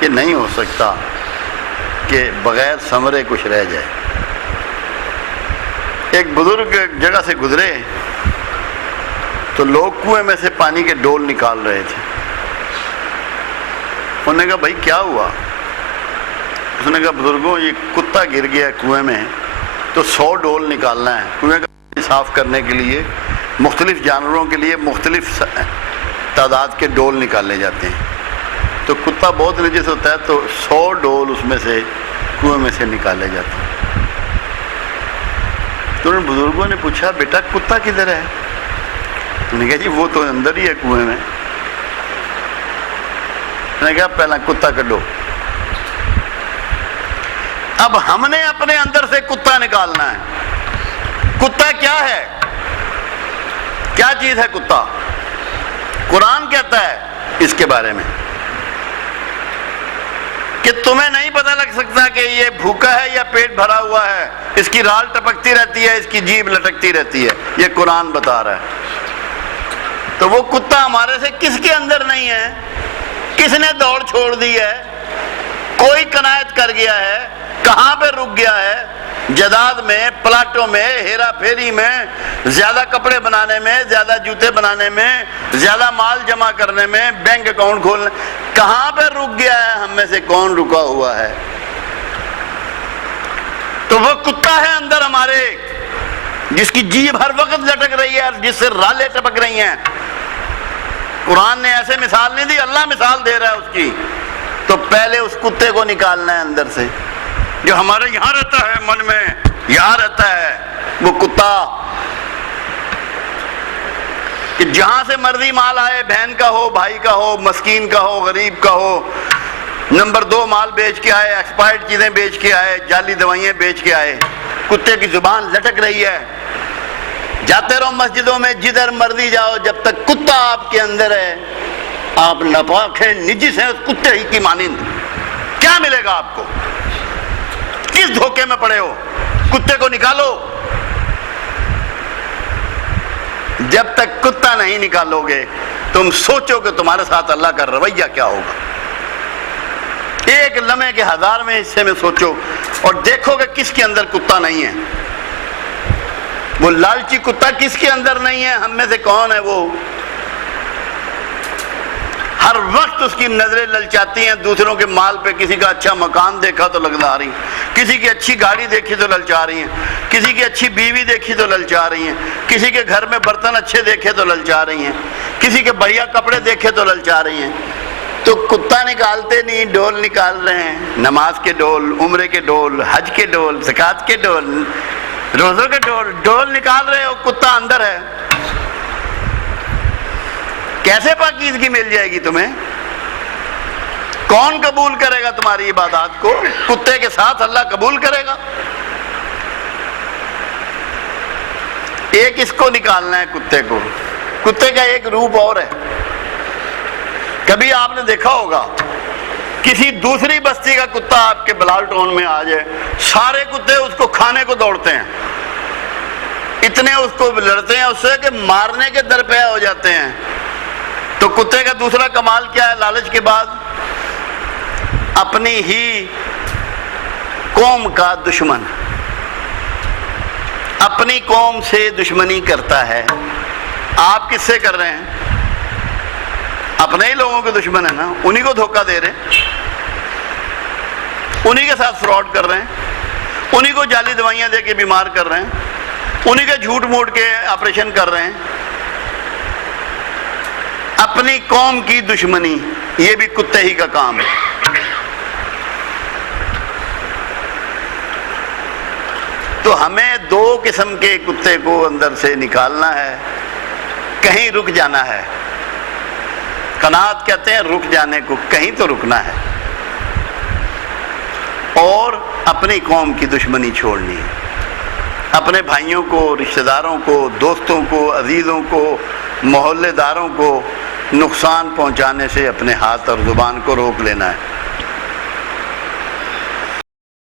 کہ نہیں ہو سکتا کہ بغیر ثمرے کچھ رہ جائے۔ ایک بزرگ ایک جگہ سے گزرے تو لوگ کنویں میں سے پانی کے ڈول نکال رہے تھے۔ انہوں نے کہا بھائی کیا ہوا؟ اس نے کہا بزرگوں یہ کتا گر گیا کنویں میں تو 100 ڈول نکالنا ہے۔ کنویں کا پانی صاف کرنے کے لیے مختلف جانوروں کے لیے مختلف تعداد کے ڈول نکالے جاتے ہیں، تو کتا بہت نجس ہوتا ہے تو 100 ڈول اس میں سے کنویں میں سے نکالے جاتے ہیں۔ تو ان بزرگوں نے پوچھا بیٹا کتا کدھر ہے؟ انہوں نے کہا جی وہ تو اندر ہی ہے کنویں میں۔ میں نے کہا پہلا کتا کڈو۔ اب ہم نے اپنے اندر سے کتا نکالنا ہے۔ کتا کیا ہے؟ کیا چیز ہے کتا؟ قرآن کہتا ہے اس کے بارے میں کہ تمہیں نہیں پتہ لگ سکتا کہ یہ بھوکا ہے یا پیٹ بھرا ہوا ہے، اس کی رال ٹپکتی رہتی ہے، اس کی جیب لٹکتی رہتی ہے، یہ قرآن بتا رہا ہے۔ تو وہ کتا ہمارے سے کس کے اندر نہیں ہے؟ کس نے دوڑ چھوڑ دی ہے؟ کوئی قناعت کر گیا ہے؟ کہاں پہ رک گیا ہے؟ جداد میں، پلاٹوں میں، ہیرا پھیری میں، زیادہ کپڑے بنانے میں، زیادہ جوتے بنانے میں، زیادہ مال جمع کرنے میں، بینک اکاؤنٹ کھولنے، کہاں پہ رک گیا ہے؟ ہم میں سے کون رکا ہوا ہے؟ تو وہ کتا ہے اندر ہمارے، جس کی جیب ہر وقت لٹک رہی ہے اور جس سے رالیں ٹپک رہی ہیں۔ قرآن نے ایسے مثال نہیں دی، اللہ مثال دے رہا ہے اس کی۔ تو پہلے اس کتے کو نکالنا ہے اندر سے، جو ہمارے یہاں رہتا ہے، من میں یہاں رہتا ہے وہ کتا، کہ جہاں سے مرضی مال آئے، بہن کا ہو، بھائی کا ہو، مسکین کا ہو، غریب کا ہو، نمبر 2 مال بیچ کے آئے، ایکسپائرڈ چیزیں بیچ کے آئے، جعلی دوائیاں بیچ کے آئے، کتے کی زبان لٹک رہی ہے۔ جاتے رہو مسجدوں میں، جدھر مرضی جاؤ، جب تک کتا آپ کے اندر ہے آپ ناپاک ہیں، نجس ہیں، اس کتے ہی کی مانند۔ کیا ملے گا آپ کو؟ کس دھوکے میں پڑے ہو؟ کتے کو نکالو۔ جب تک کتا نہیں نکالو گے تم سوچو کہ تمہارے ساتھ اللہ کا رویہ کیا ہوگا۔ ایک لمحے کے 1000ویں حصے میں سوچو اور دیکھو کہ کس کے اندر کتا نہیں ہے۔ وہ لالچی کتا کس کے اندر نہیں ہے؟ ہم میں سے کون ہے وہ؟ ہر وقت اس کی نظریں للچاتی ہیں دوسروں کے مال پہ۔ کسی کا اچھا مکان دیکھا تو للچا رہی ہیں، کسی کی اچھی گاڑی دیکھی تو للچا رہی ہیں، کسی کی اچھی بیوی دیکھی تو للچا رہی ہیں، کسی کے گھر میں برتن اچھے دیکھے تو للچا رہی ہیں، کسی کے بڑھیا کپڑے دیکھے تو للچا رہی ہیں۔ تو کتا نکالتے نہیں، ڈول نکال رہے ہیں، نماز کے ڈول، عمرے کے ڈول، حج کے ڈول، زکوٰۃ کے ڈول، روزوں کے ڈول نکال رہے ہو، کتا اندر ہے۔ کیسے پاکیزگی مل جائے گی تمہیں؟ کون قبول کرے گا تمہاری عبادات کو؟ کتے کے ساتھ اللہ قبول کرے گا؟ ایک اس کو نکالنا ہے، کتے کو۔ کتے کا ایک روپ اور ہے۔ کبھی آپ نے دیکھا ہوگا کسی دوسری بستی کا کتا آپ کے بلال ٹون میں آ جائے، سارے کتے اس کو کھانے کو دوڑتے ہیں، اتنے اس کو لڑتے ہیں اس سے کہ مارنے کے درپے ہو جاتے ہیں۔ تو کتے کا دوسرا کمال کیا ہے لالچ کے بعد؟ اپنی ہی قوم کا دشمن، اپنی قوم سے دشمنی کرتا ہے۔ آپ کس سے کر رہے ہیں؟ اپنے ہی لوگوں کے دشمن ہیں نا، انہی کو دھوکہ دے رہے ہیں، انہی کے ساتھ فراڈ کر رہے ہیں، انہی کو جعلی دوائیاں دے کے بیمار کر رہے ہیں، انہی کے جھوٹ موٹ کے آپریشن کر رہے ہیں۔ اپنی قوم کی دشمنی یہ بھی کتے ہی کا کام ہے۔ تو ہمیں 2 قسم کے کتے کو اندر سے نکالنا ہے، کہیں رک جانا ہے۔ قناعت کہتے ہیں رک جانے کو، کہیں تو رکنا ہے، اور اپنی قوم کی دشمنی چھوڑنی ہے۔ اپنے بھائیوں کو، رشتہ داروں کو، دوستوں کو، عزیزوں کو، محلے داروں کو نقصان پہنچانے سے اپنے ہاتھ اور زبان کو روک لینا ہے۔